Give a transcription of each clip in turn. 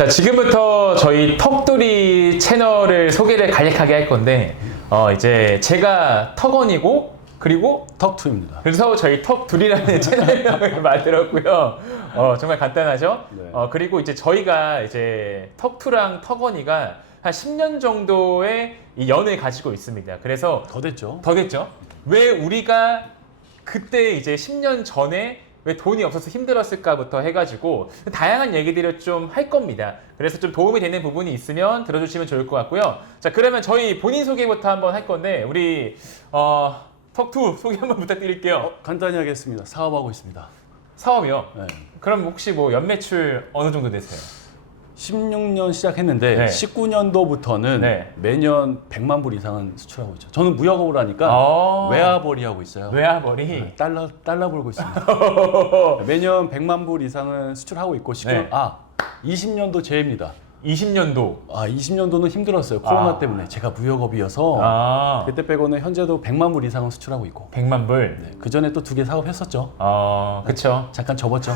자, 지금부터 저희 턱돌이 채널을 소개를 간략하게 할 건데, 이제 제가 턱원이고, 그리고 턱투입니다. 그래서 저희 턱둘이라는 채널명을 만들었고요. 정말 간단하죠? 네. 그리고 이제 저희가 이제 턱투랑 턱원이가 한 10년 정도의 이 연을 가지고 있습니다. 그래서 더 됐죠? 더 됐죠? 왜 우리가 그때 이제 10년 전에 왜 돈이 없어서 힘들었을까부터 해가지고 다양한 얘기들을 좀 할 겁니다. 그래서 좀 도움이 되는 부분이 있으면 들어주시면 좋을 것 같고요. 자, 그러면 저희 본인 소개부터 한번 할 건데 우리 턱투 소개 한번 부탁드릴게요. 간단히 하겠습니다. 사업하고 있습니다. 사업이요? 네. 그럼 혹시 뭐 연매출 어느 정도 되세요? 16년 시작했는데 네. 19년도부터는 네. 매년 100만 불 이상은 수출하고 있죠. 저는 무역업을 하니까 외화벌이 하고 있어요. 외화벌이? 네, 달러 벌고 있습니다. 매년 100만 불 이상은 수출하고 있고 네. 20년도 제입니다. 20년도. 20년도는 힘들었어요. 코로나 때문에 제가 무역업이어서 그때 빼고는 현재도 100만 불 이상은 수출하고 있고 100만 불. 네, 그 전에 또 2개 사업했었죠. 그쵸. 잠깐 접었죠.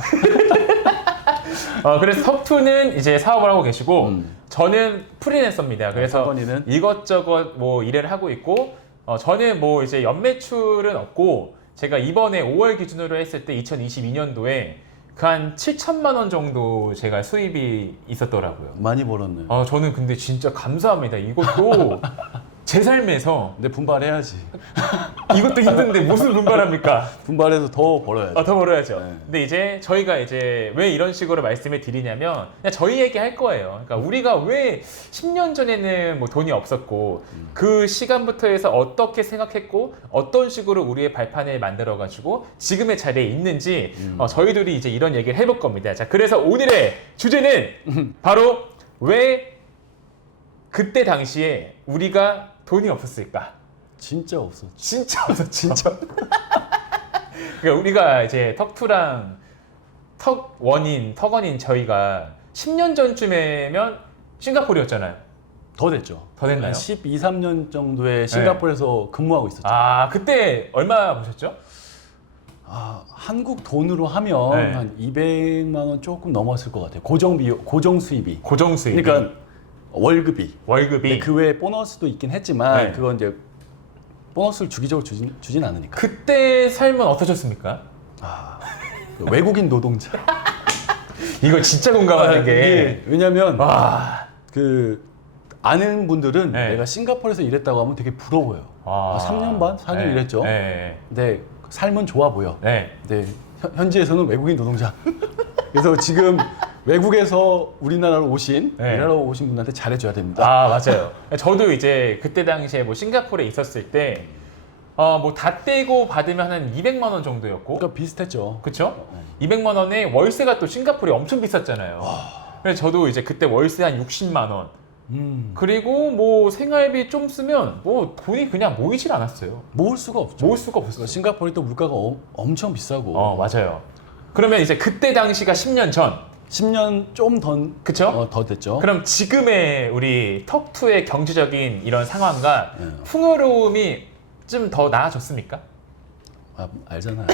그래서 턱투는 이제 사업을 하고 계시고 저는 프리랜서입니다. 그래서 턱원이는? 이것저것 뭐 일을 하고 있고 저는 뭐 이제 연매출은 없고 제가 이번에 5월 기준으로 했을 때 2022년도에 그 한 7천만 원 정도 제가 수입이 있었더라고요. 많이 벌었네. 저는 근데 진짜 감사합니다. 이것도 제 삶에서 근데 분발해야지. 이것도 힘든데 무슨 분발합니까? 분발해서 더 벌어야지. 더 벌어야죠. 네. 근데 이제 저희가 이제 왜 이런 식으로 말씀을 드리냐면 그냥 저희 얘기 할 거예요. 그러니까 우리가 왜 10년 전에는 뭐 돈이 없었고 그 시간부터 해서 어떻게 생각했고 어떤 식으로 우리의 발판을 만들어 가지고 지금의 자리에 있는지 저희들이 이제 이런 얘기를 해볼 겁니다. 자, 그래서 오늘의 주제는 바로 왜 그때 당시에 우리가 돈이 없었을까? 진짜 없어. 진짜 없어, 진짜. 그러니까 우리가 이제 턱투랑 턱원인 저희가 10년 전쯤에면 싱가포르였잖아요. 더 됐죠. 더 됐나요? 한 12, 13년 정도에 싱가포르에서 근무하고 있었죠. 그때 얼마 보셨죠? 한국 돈으로 하면 네. 한 200만 원 조금 넘었을 것 같아요. 고정 수입이. 고정 수입. 그러니까 월급이. 월급이. 근데 그 외에 보너스도 있긴 했지만 네. 그건 이제 보너스를 주기적으로 주진 않으니까. 그때 삶은 어떠셨습니까? 그 외국인 노동자. 이거 진짜 공감하는 게. 이게 왜냐면 와. 그 아는 분들은 네. 내가 싱가포르에서 일했다고 하면 되게 부러워요. 3년 반, 4년 네. 일했죠. 네. 근데 삶은 좋아 보여. 네. 근데 현지에서는 외국인 노동자. 그래서 지금 외국에서 우리나라로 오신 네. 일하러 오신 분한테 잘해줘야 됩니다. 맞아요. 저도 이제 그때 당시에 뭐 싱가포르에 있었을 때 뭐 다 떼고 받으면 한 200만 원 정도였고. 그러니까 비슷했죠. 그쵸? 200만 원에 월세가 또 싱가포르에 엄청 비쌌잖아요. 그래서 저도 이제 그때 월세 한 60만 원. 그리고 뭐 생활비 좀 쓰면 뭐 돈이 그냥 모이질 않았어요. 모을 수가 없죠. 모을 수가 없었어요. 싱가포르 또 물가가 엄청 비싸고. 맞아요. 그러면 이제 그때 당시가 10년 전. 10년 좀 그쵸? 더 됐죠. 그럼 지금의 우리 턱투의 경제적인 이런 상황과 네. 풍요로움이 좀 더 나아졌습니까? 알잖아요.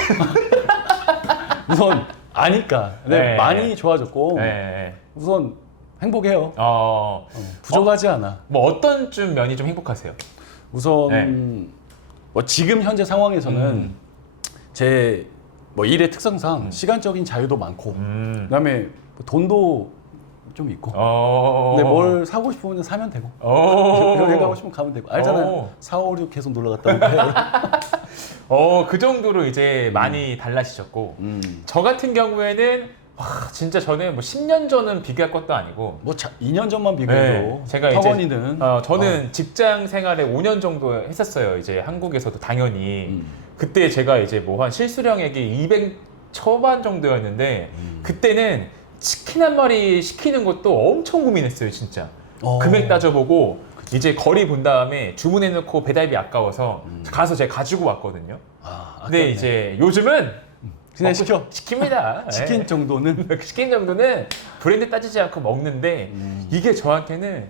우선 아니까. 근데 네. 많이 좋아졌고 네. 우선 행복해요. 어, 부족하지 않아. 뭐 어떤 좀 면이 좀 행복하세요? 우선 네. 뭐 지금 현재 상황에서는 제 뭐 일의 특성상 시간적인 자유도 많고 그다음에 뭐 돈도 좀 있고 근데 뭘 사고 싶으면 사면 되고 여기 가고 싶으면 가면 되고 알잖아요. 4, 5, 6 계속 놀러 갔다 오면 그 정도로 이제 많이 달라지셨고 저 같은 경우에는 진짜 저는 뭐 10년 전은 비교할 것도 아니고 뭐 2년 전만 비교해도 제가 턱원이는 저는 직장 생활에 5년 정도 했었어요. 이제 한국에서도 당연히 그때 제가 이제 뭐 한 실수령액이 200 초반 정도였는데 그때는 치킨 한 마리 시키는 것도 엄청 고민했어요, 진짜. 금액 따져보고 이제 거리 본 다음에 주문해놓고 배달비 아까워서 가서 제가 가지고 왔거든요. 근데 이제 요즘은 그냥 시킵니다. 치킨 정도는 치킨 정도는 브랜드 따지지 않고 먹는데 이게 저한테는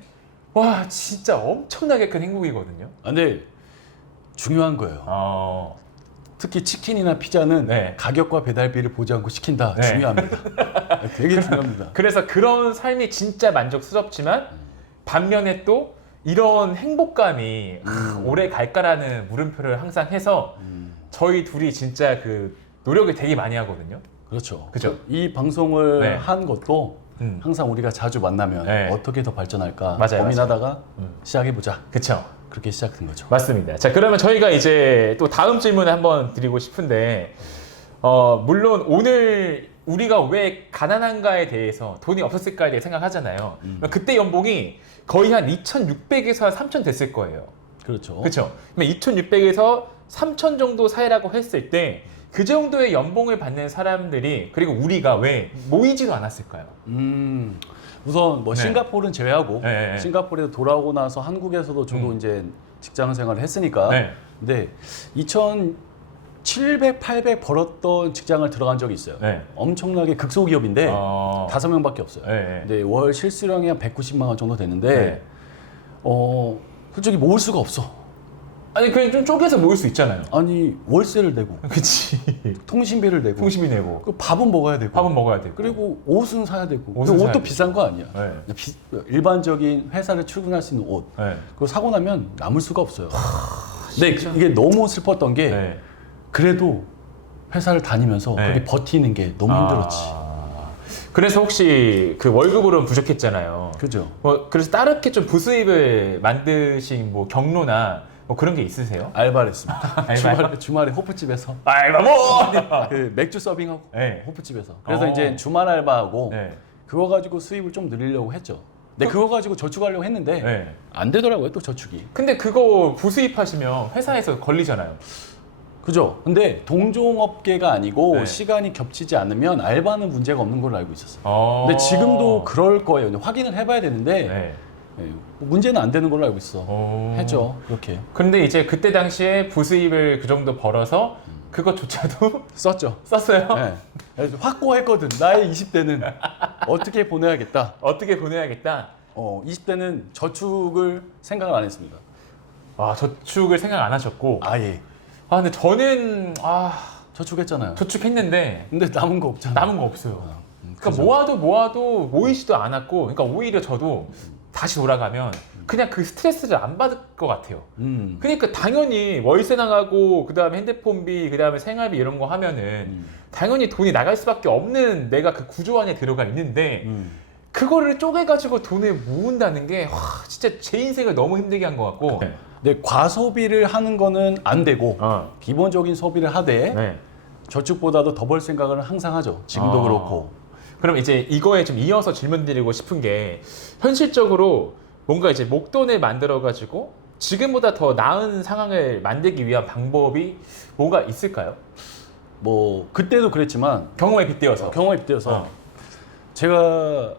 와 진짜 엄청나게 큰 행복이거든요. 근데 중요한 거예요. 특히 치킨이나 피자는 네. 가격과 배달비를 보지 않고 시킨다. 네. 중요합니다. 되게 중요합니다. 그래서 그런 삶이 진짜 만족스럽지만 반면에 또 이런 행복감이 오래 갈까라는 물음표를 항상 해서 저희 둘이 진짜 그 노력을 되게 많이 하거든요. 그렇죠. 그죠? 이 방송을 네. 한 것도 항상 우리가 자주 만나면 네. 어떻게 더 발전할까 맞아요, 고민하다가 시작해보자. 그쵸? 그렇게 시작된 거죠. 맞습니다. 자, 그러면 저희가 이제 또 다음 질문을 한번 드리고 싶은데, 물론 오늘 우리가 왜 가난한가에 대해서 돈이 없었을까에 대해 생각하잖아요. 그때 연봉이 거의 한 2,600에서 한 3,000 됐을 거예요. 그렇죠. 그렇죠? 2,600에서 3,000 정도 사이라고 했을 때 그 정도의 연봉을 받는 사람들이 그리고 우리가 왜 모이지도 않았을까요? 우선 뭐 네. 싱가포르는 제외하고 네. 싱가포르에서 돌아오고 나서 한국에서도 저도 이제 직장 생활을 했으니까 네. 근데 2,700, 800 벌었던 직장을 들어간 적이 있어요. 네. 엄청나게 극소기업인데 어... 5명밖에 없어요. 네. 근데 월 실수령이 한 190만 원 정도 되는데 네. 솔직히 모을 수가 없어. 아니 그냥 좀 쪼개서 모일 수 있잖아요. 아니 월세를 내고 그치. 통신비를 내고 통신비 내고 그 밥은 먹어야 되고 밥은 먹어야 되고 그리고 옷은 사야 되고 옷은 사야 옷도 되고. 비싼 거 아니야. 네. 일반적인 회사를 출근할 수 있는 옷 네. 그거 사고 나면 남을 수가 없어요. 근데 이게 너무 슬펐던 게 네. 그래도 회사를 다니면서 네. 그렇게 버티는 게 너무 힘들었지. 그래서 혹시 그 월급으로는 부족했잖아요. 그죠? 그래서 따르게 좀 부수입을 만드신 뭐 경로나 뭐 그런 게 있으세요? 알바를 했습니다. 알바요? 주말에 호프집에서 알바 뭐? 그 맥주 서빙하고 네. 호프집에서. 그래서 어. 이제 주말 알바하고 네. 그거 가지고 수입을 좀 늘리려고 했죠. 근데 그거 가지고 저축하려고 했는데 네. 안 되더라고요, 또 저축이. 근데 그거 부수입하시면 회사에서 걸리잖아요. 그죠? 근데 동종업계가 아니고 네. 시간이 겹치지 않으면 알바는 문제가 없는 걸로 알고 있었어요. 어. 근데 지금도 그럴 거예요. 근데 확인을 해봐야 되는데 네. 문제는 안 되는 걸로 알고 있어. 어. 했죠, 그렇게. 근데 이제 그때 당시에 부수입을 그 정도 벌어서 그것조차도 썼죠. 썼어요. 네. 그래서 확고했거든. 나의 20대는 어떻게 보내야겠다. 어떻게 보내야겠다. 20대는 저축을 생각을 안 했습니다. 와, 저축을 생각 안 하셨고. 아예. 근데 저는 저축했잖아요. 저축했는데 근데 남은 거 없잖아. 남은 거 없어요. 그러니까 그죠. 모아도 모이지도 않았고, 그러니까 오히려 저도 다시 돌아가면 그냥 그 스트레스를 안 받을 것 같아요. 그러니까 당연히 월세 나가고 그다음에 핸드폰비, 그다음에 생활비 이런 거 하면은 당연히 돈이 나갈 수밖에 없는 내가 그 구조 안에 들어가 있는데 그거를 쪼개가지고 돈을 모은다는 게 진짜 제 인생을 너무 힘들게 한 것 같고. 네. 근데 과소비를 하는 거는 안 되고 기본적인 소비를 하되 네. 저축보다도 더 벌 생각을 항상 하죠. 지금도 그렇고. 그럼 이제 이거에 좀 이어서 질문 드리고 싶은 게 현실적으로 뭔가 이제 목돈을 만들어 가지고 지금보다 더 나은 상황을 만들기 위한 방법이 뭐가 있을까요? 뭐 그때도 그랬지만 경험에 빗대어서. 경험에 빗대어서 제가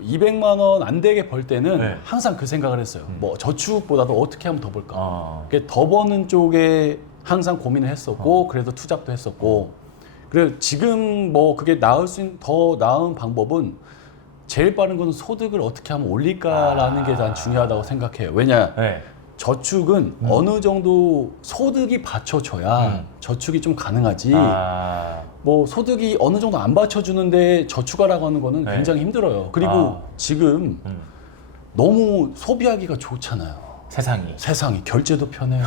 200만 원 안 되게 벌 때는 네. 항상 그 생각을 했어요. 뭐 저축보다도 어떻게 하면 더 벌까. 네. 더 버는 쪽에 항상 고민을 했었고 그래서 투잡도 했었고 그래서 지금 뭐 그게 더 나은 방법은 제일 빠른 건 소득을 어떻게 하면 올릴까라는 게 가장 중요하다고 생각해요. 왜냐 네. 저축은 어느 정도 소득이 받쳐줘야 저축이 좀 가능하지. 뭐 소득이 어느 정도 안 받쳐주는데 저축하라고 하는 거는 네. 굉장히 힘들어요. 그리고 지금 너무 소비하기가 좋잖아요. 세상이 결제도 편해요.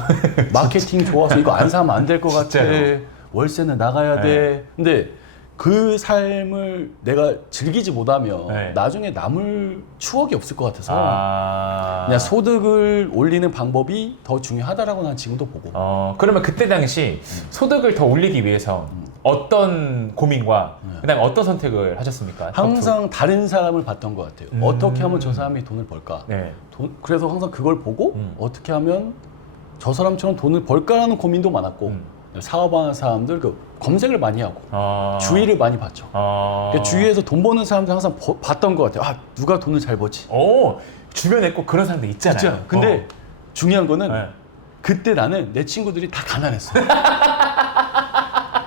마케팅 좋아서 이거 안 사면 안 될 것 같아. 진짜요? 월세는 나가야 네. 돼. 근데 그 삶을 내가 즐기지 못하면 네. 나중에 남을 추억이 없을 것 같아서 그냥 소득을 올리는 방법이 더 중요하다라고 난 지금도 보고. 그러면 그때 당시 소득을 더 올리기 위해서 어떤 고민과 그다음에 어떤 선택을 하셨습니까? 항상 다른 사람을 봤던 것 같아요. 어떻게 하면 저 사람이 돈을 벌까? 네. 그래서 항상 그걸 보고 어떻게 하면 저 사람처럼 돈을 벌까라는 고민도 많았고 사업하는 사람들 검색을 많이 하고 주위를 많이 봤죠. 그러니까 주위에서 돈 버는 사람들 항상 봤던 것 같아요. 누가 돈을 잘 버지? 주변에 꼭 그런 사람들 있잖아요. 진짜. 근데 중요한 거는 네. 그때 나는 내 친구들이 다 가난했어.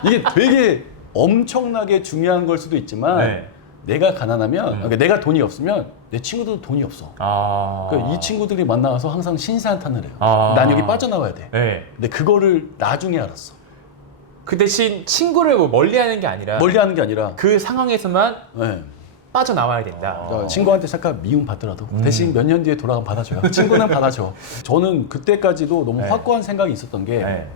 이게 되게 엄청나게 중요한 걸 수도 있지만 네. 내가 가난하면 그러니까 내가 돈이 없으면 내 친구들도 돈이 없어. 그러니까 이 친구들이 만나서 항상 신세한탄을 해요. 난 여기 빠져나와야 돼. 네. 근데 그거를 나중에 알았어. 그 대신 친구를 뭐 멀리하는 게 아니라 멀리하는 게 아니라 그 상황에서만 네. 빠져나와야 된다. 그러니까 친구한테 잠깐 미움 받더라도 대신 몇 년 뒤에 돌아가면 받아줘요. 친구는 받아줘. 저는 그때까지도 너무 네. 확고한 생각이 있었던 게 네.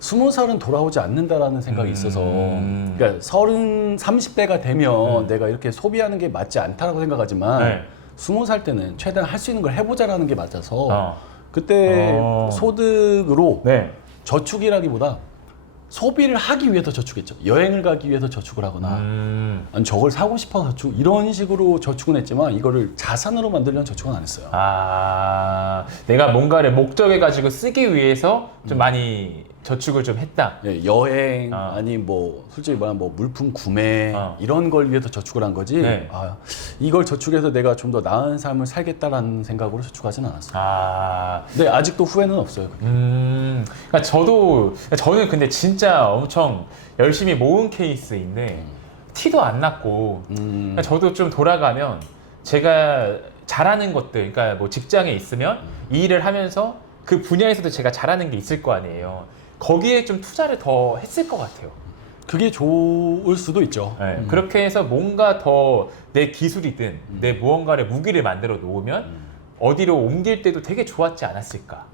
20살은 돌아오지 않는다라는 생각이 있어서 그러니까 30대가 되면 내가 이렇게 소비하는 게 맞지 않다라고 생각하지만 네. 20살 때는 최대한 할 수 있는 걸 해보자라는 게 맞아서 그때 어. 소득으로 네. 저축이라기보다 소비를 하기 위해서 저축했죠. 여행을 가기 위해서 저축을 하거나 아니 저걸 사고 싶어서 저축 이런 식으로 저축은 했지만 이거를 자산으로 만들려는 저축은 안 했어요. 아, 내가 뭔가를 목적에 가지고 쓰기 위해서 좀 많이 저축을 좀 했다. 예, 여행 어. 아니 뭐 솔직히 말하면 뭐 물품 구매 어. 이런 걸 위해서 저축을 한 거지. 네. 아, 이걸 저축해서 내가 좀 더 나은 삶을 살겠다라는 생각으로 저축하지는 않았어요. 아, 근데 아직도 후회는 없어요. 그게. 그러니까 저는 근데 진짜 엄청 열심히 모은 케이스인데 티도 안 났고, 그러니까 저도 좀 돌아가면 제가 잘하는 것들, 그러니까 뭐 직장에 있으면 이 일을 하면서 그 분야에서도 제가 잘하는 게 있을 거 아니에요. 거기에 좀 투자를 더 했을 것 같아요. 그게 좋을 수도 있죠. 네, 그렇게 해서 뭔가 더 내 기술이든 내 무언가를 무기를 만들어 놓으면 어디로 옮길 때도 되게 좋았지 않았을까.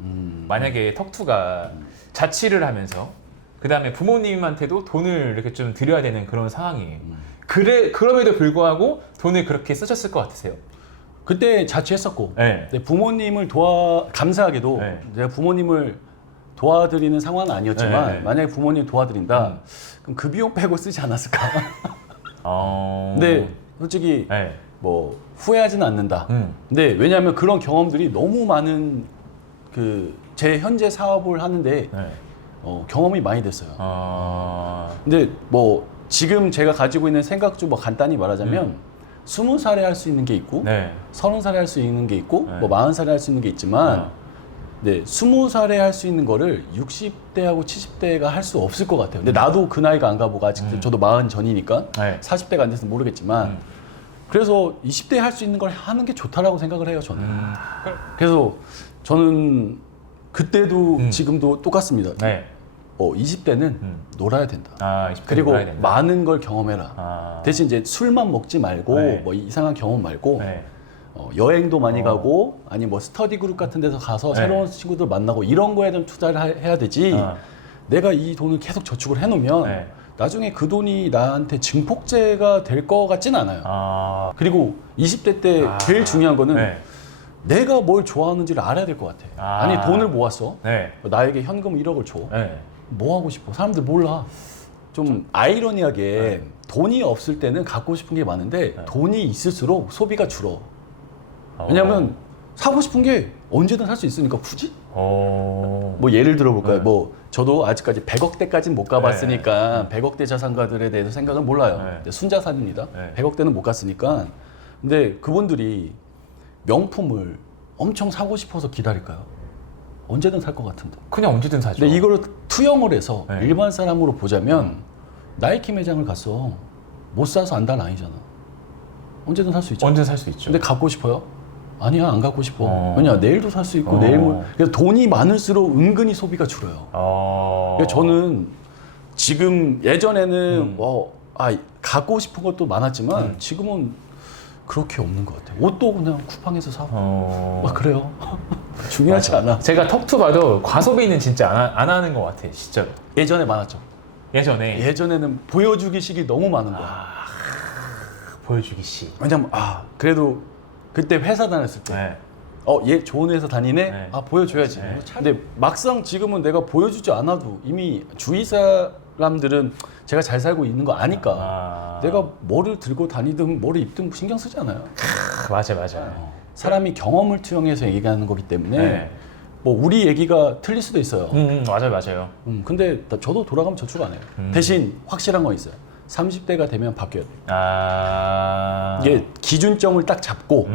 만약에 턱투가 자취를 하면서 그 다음에 부모님한테도 돈을 이렇게 좀 드려야 되는 그런 상황이에요. 그럼에도 불구하고 돈을 그렇게 쓰셨을 것 같으세요? 그때 자취했었고 네. 근데 부모님을 감사하게도 네. 내가 부모님을 도와드리는 상황은 아니었지만 네. 만약에 부모님 도와드린다 그럼 그 비용 빼고 쓰지 않았을까. 근데 솔직히 네. 뭐 후회하지는 않는다. 근데 왜냐하면 그런 경험들이 너무 많은 제 현재 사업을 하는데 네. 경험이 많이 됐어요. 어... 근데 뭐 지금 제가 가지고 있는 생각 중 뭐 간단히 말하자면 20살에 할 수 있는 게 있고 네. 30살에 할 수 있는 게 있고 네. 뭐 40살에 할 수 있는 게 있지만 어. 네, 20살에 할 수 있는 거를 60대하고 70대가 할 수 없을 것 같아요. 근데 나도 그 나이가 안 가보고 아직 저도 40 전이니까 네. 40대가 안 돼서 모르겠지만 그래서 20대에 할 수 있는 걸 하는 게 좋다라고 생각을 해요, 저는. 그래서 저는 그때도 지금도 똑같습니다. 네. 20대는 놀아야 된다. 아, 20대 그리고 놀아야 된다. 많은 걸 경험해라. 아. 대신 이제 술만 먹지 말고 네. 뭐 이상한 경험 말고 네. 여행도 많이 가고 아니 뭐 스터디 그룹 같은 데서 가서 네. 새로운 친구들 만나고 이런 거에 좀 투자를 해야 되지. 내가 이 돈을 계속 저축을 해놓으면 네. 나중에 그 돈이 나한테 증폭제가 될 것 같진 않아요. 아. 그리고 20대 때 제일 중요한 거는 네. 내가 뭘 좋아하는지를 알아야 될 것 같아. 아. 아니 돈을 모았어. 네. 나에게 현금 1억을 줘. 네. 뭐 하고 싶어? 사람들 몰라. 좀 아이러니하게 돈이 없을 때는 갖고 싶은 게 많은데 돈이 있을수록 소비가 줄어. 왜냐면 사고 싶은 게 언제든 살 수 있으니까 굳이? 뭐 예를 들어볼까요? 네. 뭐 저도 아직까지 100억대까지는 못 가봤으니까 100억대 자산가들에 대해서 생각은 몰라요. 네. 근데 순자산입니다. 네. 100억대는 못 갔으니까. 근데 그분들이 명품을 엄청 사고 싶어서 기다릴까요? 언제든 살 것 같은데. 그냥 언제든 사죠. 근데 이걸 투영을 해서 네. 일반 사람으로 보자면 나이키 매장을 갔어. 못 사서 안다는 아니잖아. 언제든 살 수 있잖아. 언제든 살 수 있죠. 근데 갖고 싶어요? 아니야, 안 갖고 싶어. 어. 왜냐, 내일도 살 수 있고, 내일 그래서 돈이 많을수록 은근히 소비가 줄어요. 그래서 저는 지금 예전에는 갖고 싶은 것도 많았지만 지금은 그렇게 없는 것 같아요. 옷도 그냥 쿠팡에서 사고. 그래요. 중요하지 않아. 제가 턱투 봐도 과소비는 진짜 안 하는 것 같아, 진짜로. 예전에 많았죠. 예전에 예전에는 보여주기식이 너무 많은 거야. 보여주기식. 왜냐면 그래도 그때 회사 다녔을 때 네. 얘 좋은 회사 다니네? 네. 보여줘야지. 네. 근데 막상 지금은 내가 보여주지 않아도 이미 주위 사람들은 제가 잘 살고 있는 거 아니까 내가 뭐를 들고 다니든 뭐를 입든 신경 쓰지 않아요. 맞아. 사람이 경험을 투영해서 얘기하는 거기 때문에 네. 뭐 우리 얘기가 틀릴 수도 있어요. 맞아요. 근데 저도 돌아가면 저축 안 해요. 대신 확실한 건 있어요. 30대가 되면 바뀌어야 돼요. 이게 기준점을 딱 잡고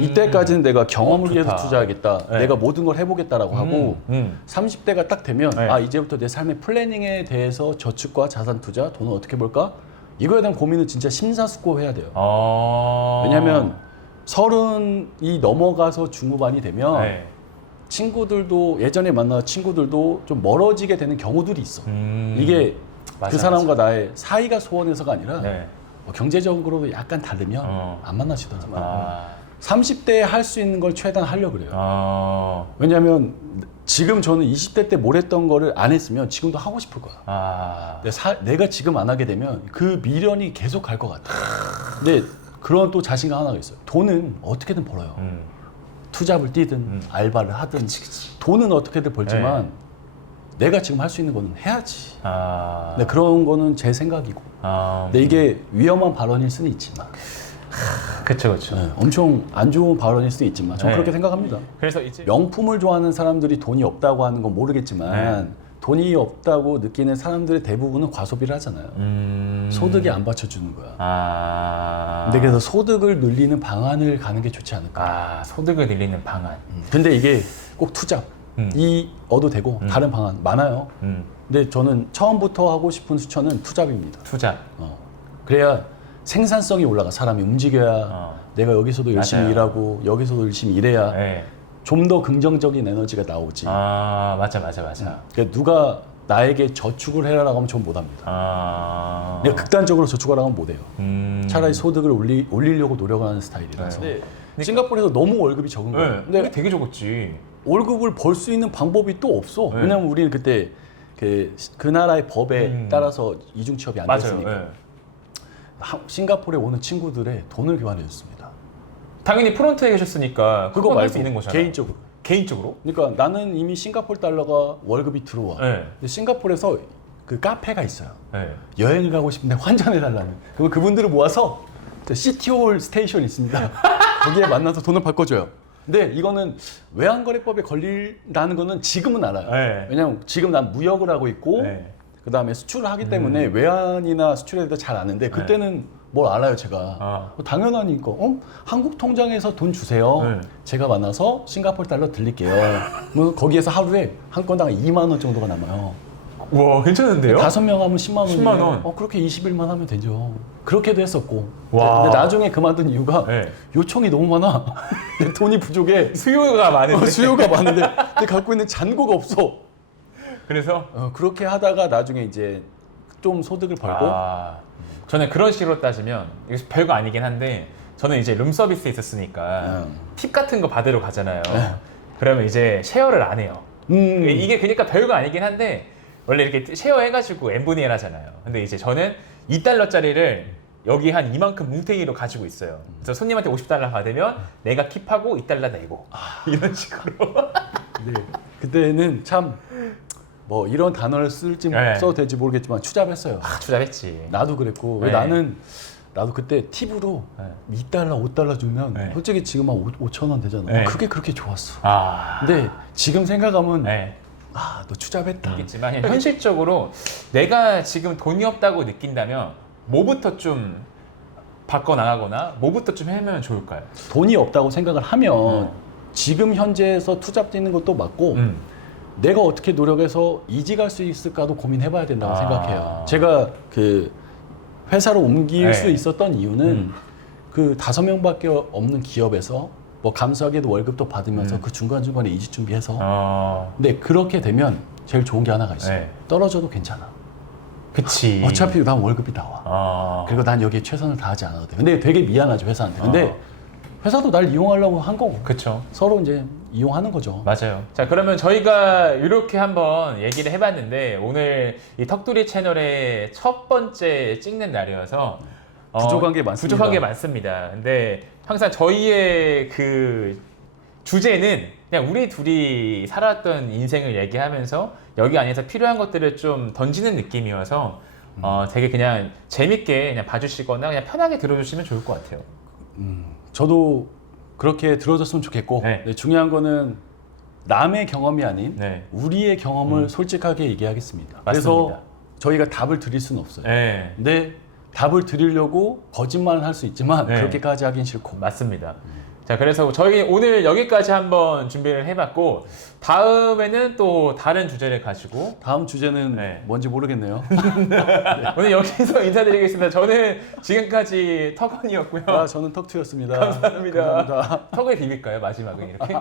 이때까지는 내가 경험을 위해서 투자하겠다. 네. 내가 모든 걸 해보겠다라고 하고 30대가 딱 되면 네. 이제부터 내 삶의 플래닝에 대해서 저축과 자산 투자, 돈을 어떻게 벌까? 이거에 대한 고민을 진짜 심사숙고해야 돼요. 왜냐하면 30이 넘어가서 중후반이 되면 네. 친구들도 예전에 만난 친구들도 좀 멀어지게 되는 경우들이 있어. 이게 그 사람과 나의 사이가 소원해서가 아니라 네. 뭐 경제적으로 약간 다르면 안 만나시더라고요. 30대에 할 수 있는 걸 최대한 하려고 그래요. 왜냐하면 지금 저는 20대 때 뭘 했던 거를 안 했으면 지금도 하고 싶을 거야. 내가 지금 안 하게 되면 그 미련이 계속 갈 것 같아. 근데 그런 또 자신감 하나가 있어요. 돈은 어떻게든 벌어요. 투잡을 뛰든 알바를 하든 그치. 돈은 어떻게든 벌지만 내가 지금 할 수 있는 거는 해야지. 아. 근데 그런 거는 제 생각이고. 근데 이게 위험한 발언일 수는 있지만. 그쵸. 네, 엄청 안 좋은 발언일 수도 있지만 저는 그렇게 생각합니다. 그래서 이제 명품을 좋아하는 사람들이 돈이 없다고 하는 건 모르겠지만 돈이 없다고 느끼는 사람들의 대부분은 과소비를 하잖아요. 소득이 안 받쳐주는 거야. 근데 그래서 소득을 늘리는 방안을 가는 게 좋지 않을까. 소득을 늘리는 방안. 근데 이게 꼭 투잡 얻어도 되고 다른 방안 많아요. 근데 저는 처음부터 하고 싶은 수천은 투잡입니다. 투잡. 그래야 생산성이 올라가. 사람이 움직여야 내가 여기서도 열심히 맞아요. 일하고 여기서도 열심히 일해야 좀 더 긍정적인 에너지가 나오지. 맞아. 그러니까 누가 나에게 저축을 해라라고 하면 전 못합니다. 내가 극단적으로 저축하라고 하면 못해요. 차라리 소득을 올리려고 노력하는 스타일이라서. 싱가포르에서 너무 월급이 적은 거예요. 근데 되게 적었지. 월급을 벌 수 있는 방법이 또 없어. 왜냐면 우리는 그때 그 나라의 법에 따라서 이중 취업이 안 됐으니까. 싱가포르에 오는 친구들의 돈을 교환해 줬습니다. 당연히 프론트에 계셨으니까 그거 할 말고 수 있는 거잖아. 개인적으로? 그러니까 나는 이미 싱가포르 달러가 월급이 들어와. 근데 싱가포르에서 그 카페가 있어요. 여행을 가고 싶은데 환전해 달라는. 그럼 그분들을 모아서 시티홀 스테이션 있습니다. 거기에 만나서 돈을 바꿔줘요. 근데 이거는 외환거래법에 걸린다는 거는 지금은 알아요. 왜냐면 지금 난 무역을 하고 있고 그 다음에 수출을 하기 때문에 외환이나 수출에 대해서 잘 아는데 그때는 뭘 알아요 제가. 당연하니까 한국 통장에서 돈 주세요. 제가 만나서 싱가포르 달러 드릴게요. 뭐 거기에서 하루에 한 건당 2만 원 정도가 남아요. 와 괜찮은데요? 5명 하면 10만 원. 10만 원. 그렇게 20일만 하면 되죠. 그렇게도 했었고. 와. 근데 나중에 그만둔 이유가 요청이 너무 많아. 돈이 부족해. 수요가 많은데. 수요가 많은데 근데 갖고 있는 잔고가 없어. 그래서 그렇게 하다가 나중에 이제 좀 소득을 벌고. 저는 그런 식으로 따지면 이게 별거 아니긴 한데 저는 이제 룸 서비스에 있었으니까 팁 같은 거 받으러 가잖아요. 그러면 이제 쉐어를 안 해요. 이게 그러니까 별거 아니긴 한데 원래 이렇게 쉐어 해가지고 n분의 1 하잖아요. 근데 이제 저는 2달러짜리를 여기 한 이만큼 뭉탱이로 가지고 있어요. 그래서 손님한테 50달러 받으면 내가 킵하고 2달러 내고 이런 식으로. 네. 그때는 참 뭐 이런 단어를 쓸지 써도 될지 모르겠지만 추잡했어요. 추잡했지. 나도 그랬고 왜 나도 그때 팁으로 2달러, 5달러 주면 솔직히 지금 한 5천 원 되잖아. 그게 그렇게 좋았어. 근데 지금 생각하면 너 추잡했다. 있겠지만 현실적으로 내가 지금 돈이 없다고 느낀다면 뭐부터 좀 바꿔 나가거나 뭐부터 좀 해면 좋을까요? 돈이 없다고 생각을 하면 지금 현재에서 투잡 뛰는 것도 맞고 내가 어떻게 노력해서 이직할 수 있을까도 고민해봐야 된다고 생각해요. 제가 그 회사로 옮길 수 있었던 이유는 그 5명밖에 없는 기업에서 뭐 감사하게도 월급도 받으면서 그 중간중간에 이직 준비해서 근데 그렇게 되면 제일 좋은 게 하나가 있어요. 떨어져도 괜찮아. 그치. 어차피 난 월급이 나와. 그리고 난 여기에 최선을 다하지 않아도 돼. 근데 되게 미안하죠 회사한테. 근데 회사도 날 이용하려고 한 거고. 그쵸. 서로 이제 이용하는 거죠. 맞아요. 자, 그러면 저희가 이렇게 한번 얘기를 해봤는데 오늘 이 턱두리 채널의 첫 번째 찍는 날이어서 부족한 게 많습니다. 부족한 게 많습니다. 근데 항상 저희의 그 주제는 그냥 우리 둘이 살았던 인생을 얘기하면서 여기 안에서 필요한 것들을 좀 던지는 느낌이어서 되게 그냥 재밌게 그냥 봐주시거나 그냥 편하게 들어주시면 좋을 것 같아요. 저도 그렇게 들어줬으면 좋겠고 네, 중요한 거는 남의 경험이 아닌 우리의 경험을 솔직하게 얘기하겠습니다. 맞습니다. 그래서 저희가 답을 드릴 수는 없어요. 근데 답을 드리려고 거짓말을 할 수 있지만 그렇게까지 하긴 싫고. 맞습니다. 자, 그래서 저희 오늘 여기까지 한번 준비를 해봤고 다음에는 또 다른 주제를 가지고 다음 주제는 뭔지 모르겠네요. 오늘 여기서 인사드리겠습니다. 저는 지금까지 턱원이었고요. 저는 턱투였습니다. 감사합니다. 감사합니다. 턱을 비빌까요? 마지막은 이렇게?